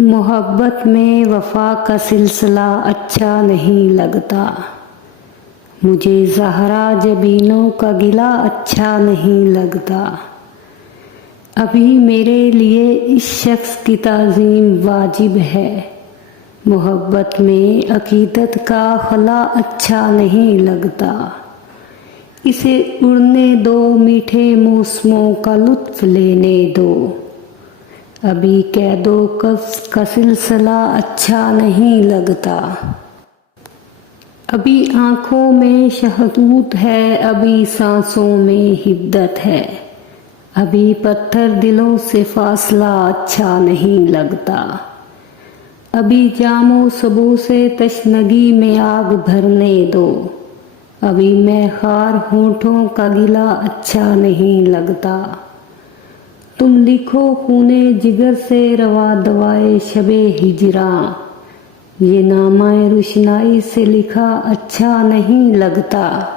मोहब्बत में वफा का सिलसिला अच्छा नहीं लगता। मुझे ज़हरा जबीनों का गिला अच्छा नहीं लगता। अभी मेरे लिए इस शख्स की ताज़ीम वाजिब है। मोहब्बत में अकीदत का खला अच्छा नहीं लगता। इसे उड़ने दो, मीठे मौसमों का लुत्फ़ लेने दो। अभी कैदो कब्ज़ का सिलसिला अच्छा नहीं लगता। अभी आँखों में शहतूत है, अभी सांसों में हिद्दत है। अभी पत्थर दिलों से फासला अच्छा नहीं लगता। अभी जामो सबों से तशनगी में आग भरने दो। अभी मैं खार होठों का गिला अच्छा नहीं लगता। तुम लिखो खूने जिगर से रवा दवाए शबे हिजरा। ये नामाए रुशनाई से लिखा अच्छा नहीं लगता।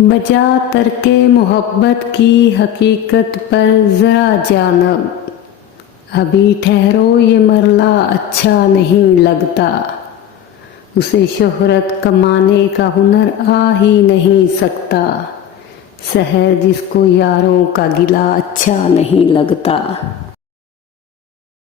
बजा तरके मोहब्बत की हकीकत पर ज़रा जानब। अभी ठहरो ये मरला अच्छा नहीं लगता। उसे शोहरत कमाने का हुनर आ ही नहीं सकता। सहर जिसको यारों का गिला अच्छा नहीं लगता।